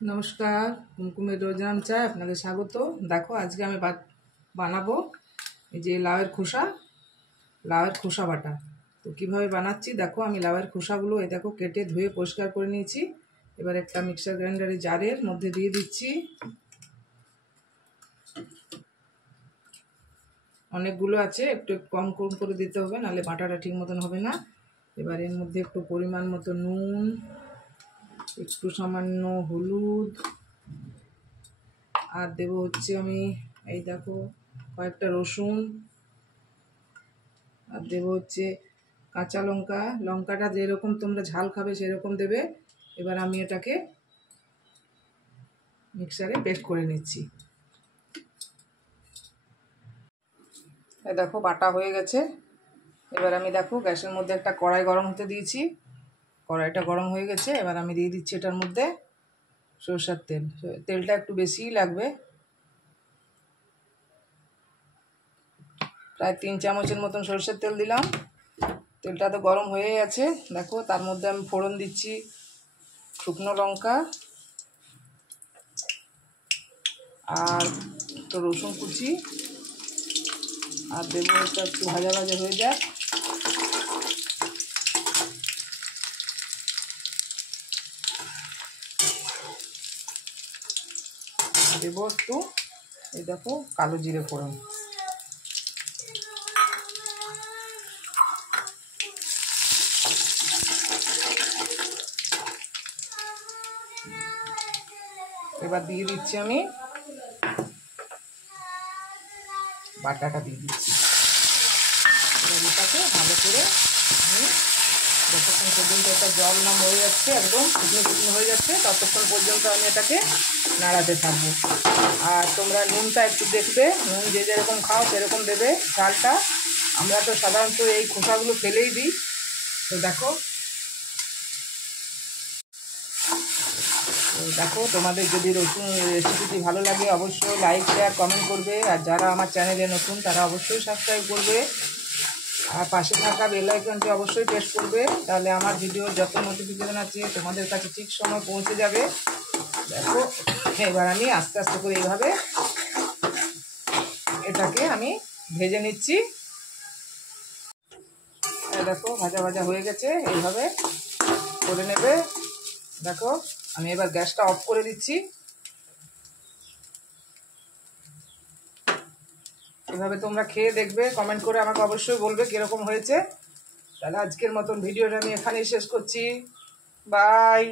নমস্কার, কুমকুমের রোজনাম চায় আপনাদের স্বাগত। দেখো আজকে আমি বানাবো এই যে লাউয়ের খোসা বাটা। তো কীভাবে বানাচ্ছি দেখো, আমি লাউয়ের খোসাগুলো এই দেখো কেটে ধুয়ে পরিষ্কার করে নিয়েছি। এবার একটা মিক্সার গ্রাইন্ডারের জারের মধ্যে দিয়ে দিচ্ছি। অনেকগুলো আছে, একটু কম কম করে দিতে হবে, নাহলে বাটাটা ঠিক মতন হবে না। এবার এর মধ্যে একটু পরিমাণ মতো নুন, একটু সামান্য হলুদ, আর দেবো হচ্ছে আমি এই দেখো কয়েকটা রসুন, আর দেবো হচ্ছে কাঁচা লঙ্কা। লঙ্কাটা যেরকম তোমরা ঝাল খাবে সেরকম দেবে। এবার আমি এটাকে মিক্সারে পেস্ট করে নিচ্ছি। এই দেখো বাটা হয়ে গেছে। এবার আমি দেখো গ্যাসের মধ্যে একটা কড়াই গরম হতে দিয়েছি। কড়াইটা গরম হয়ে গেছে। এবার আমি দিয়ে দিচ্ছি এটার মধ্যে সরষের তেল। তেলটা একটু বেশিই লাগবে, প্রায় 3 চামচের মতন সরষের তেল দিলাম। তেলটা তো গরম হয়ে গেছে। দেখো তার মধ্যে আমি ফোড়ন দিচ্ছি শুকনো লঙ্কা আর একটু রসুন কুচি, আর দেবো এটা একটু ভাজা ভাজা হয়ে যায়। দেবো একটু এই দেখো কালো জিরে ফোড়ন। এবার দিয়ে দিচ্ছি আমি বাটাটা দিয়ে দিচ্ছি। এবার এটাকে ভালো করে আমি যতক্ষণ পর্যন্ত এটা জল না হয়ে যাচ্ছে, একদম শুকনো শুকনো হয়ে যাচ্ছে, ততক্ষণ পর্যন্ত আমি এটাকে নাড়াতে থাকবো। আর তোমরা নুনটা একটু দেখবে, নুন যে যেরকম খাও সেরকম দেবে ঝালটা। আমরা তো সাধারণত এই খোসাগুলো ফেলেই দিই। তো দেখো দেখো তোমাদের যদি রেসিপিটি ভালো লাগে অবশ্যই লাইক শেয়ার কমেন্ট করবে। আর যারা আমার চ্যানেলে নতুন তারা অবশ্যই সাবস্ক্রাইব করবে, আর পাশে থাকা বেল আইকনটি অবশ্যই প্রেস করবে, তাহলে আমার ভিডিও যত নোটিফিকেশন আছে তোমাদের কাছে ঠিক সময় পৌঁছে যাবে। দেখো এবার আমি আস্তে আস্তে করে এইভাবে এটাকে আমি ভেজে নিচ্ছি। দেখো ভাজা ভাজা হয়ে গেছে, এইভাবে করে নেবে। দেখো আমি এবার গ্যাসটা অফ করে দিচ্ছি। এভাবে তোমরা খেয়ে দেখবে, কমেন্ট করে আমাকে অবশ্যই বলবে কীরকম হয়েছে। তাহলে আজকের মতন ভিডিওটা আমি এখানেই শেষ করছি। বাই।